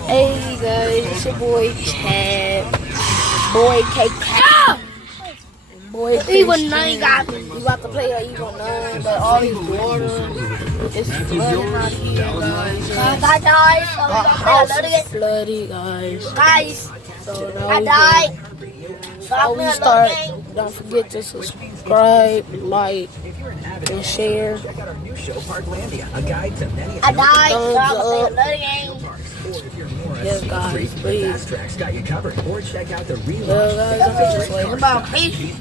Hey guys, it's your boy Chad, boy K Cat, boy Even 9 got Christian. We about to play a even 9, but all these water is flooding out here, guys. I died, so we Our gonna house play is flooded, guys. Guys, So now I we died. before we start, don't forget to subscribe, like, and share. I died, so I'm Thumbs gonna play up. another game. Yes, guys, please. Got you covered. Or check out the real Yeah, guys, I'm just What waiting. about peace?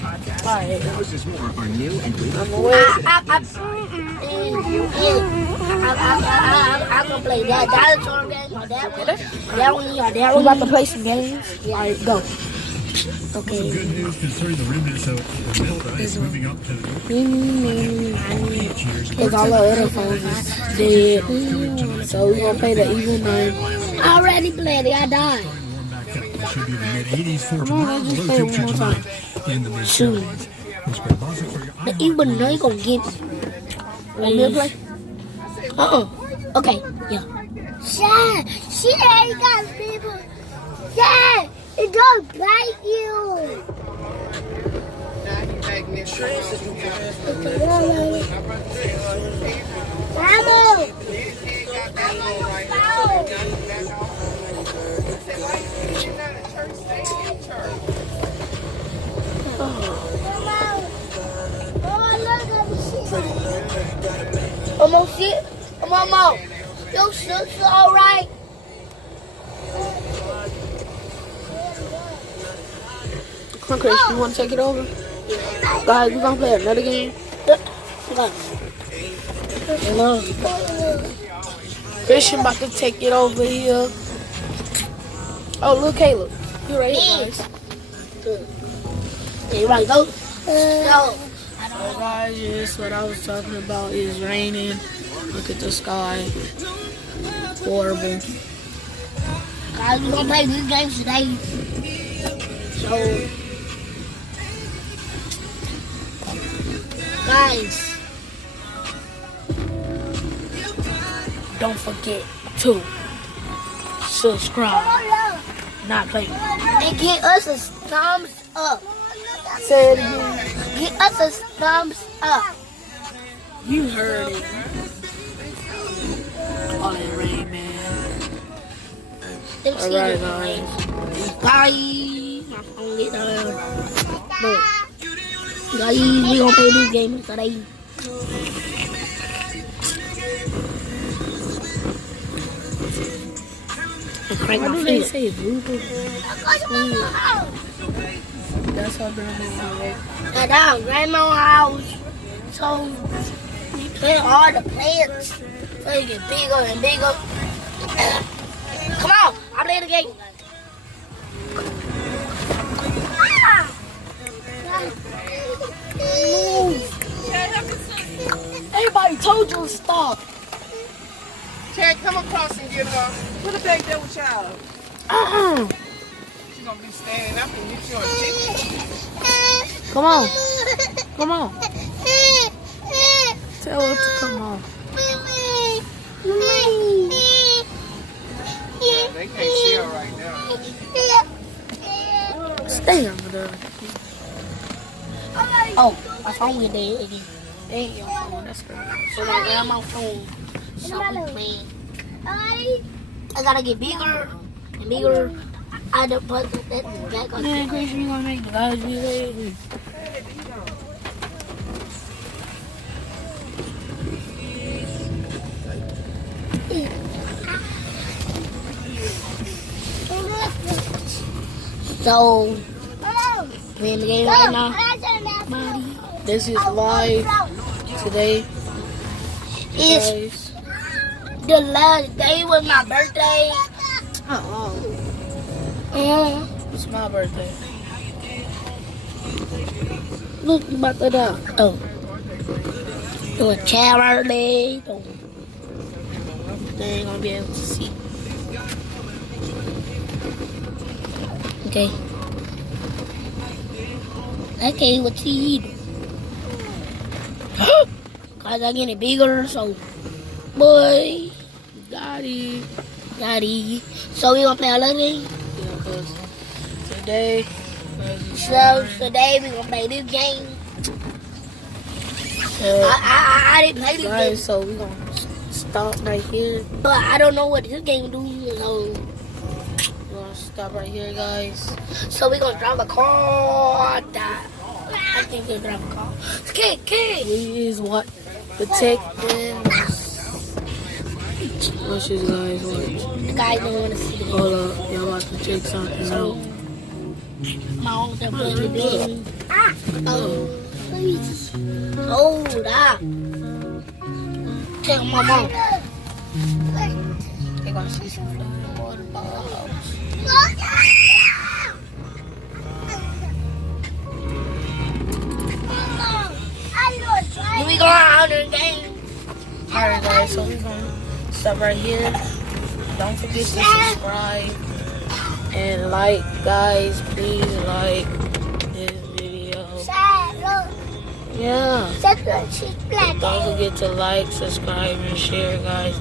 Alright, Houses more are new and we I'm waiting. I'm gonna play that dinosaur game or that one. That one or that We one. about to play some games. Alright, go. Okay. Good news concerning the remnants of the mill price moving up to Because all our other phones is dead. So we're going to play the evil 9. I already played it. I died. warm back up. It should be in the mid-80s for Come on, tomorrow. let's just Low play it one more temperatures time. tonight in the Shoot. mid-70s. It's been buzzing for your The even they gonna get me. Want me to play? Okay. Yeah. Yeah. She ain't got people. Yeah. It don't bite you. Mama. Almost shit. Mama, your sister all right? Come on, Chris, you want to take it over? Guys, we're going to play another game. Hello. Christian about to take it over here. Oh, look, Caleb. You right here, guys. You right, go. No. So, guys, yes, what I was talking about is raining. Look at the sky. Horrible. Guys, we're gonna play this game today. So, guys, Don't forget to subscribe. Not play. and give us a thumbs up. Say it again. Give us a thumbs up. You heard it. All that rain, man. Alright, guys. Guys, my phone get down. Look. Guys, we gonna play this game today. And crank Why my do they finger. say voodoo? That's how grandma At our grandma's house, so we plant all the plants so it get bigger and bigger. Come on, I play the game. Everybody told you to stop. Chad, come across and get her. Put her back there with y'all. She's gonna be standing up and get you on chicken. Come on. Come on. Tell her to come on. They can't see her right now. Stay over there. Oh, my phone went dead again. They ain't your phone. That's her. So my grandma's phone. So we playing. I gotta get bigger and bigger. I don't put that back on. Man, Chris, you gonna make the guys be late? So, we in the game right now. This is live today, It's guys. the last day was my birthday. It's my birthday. Look, you about to die. Oh. It was charity. Oh. They ain't gonna be able to see. Okay. Okay, what you eat? Cause I getting bigger, so boy. Got it. Not easy. So we gonna play another game? Yeah, cause today, So today we gonna play this game. I didn't play this game, guys, so we gonna stop right here. but I don't know what this game do. So, We're gonna stop right here, guys. so we gonna drive a car. I think we'll drive a car. Kid. We is what protecting. Watch this, guys. Watch. The guys don't wanna see the game. Hold up, y'all about to check something out. My own stuff was the game. Oh, please. Hold up. Tell my mom. They gonna see some flying water balls. Here we go out the game. Alright, guys, so we gonna stop right here. Don't forget to subscribe and like, guys. Please like this video. Yeah. Don't forget to like, subscribe, and share, guys.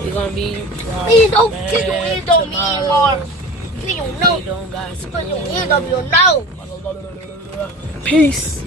We're gonna be Please don't get your hands on me anymore. Please don't know. don't, guys. Put your hands up your nose. Peace.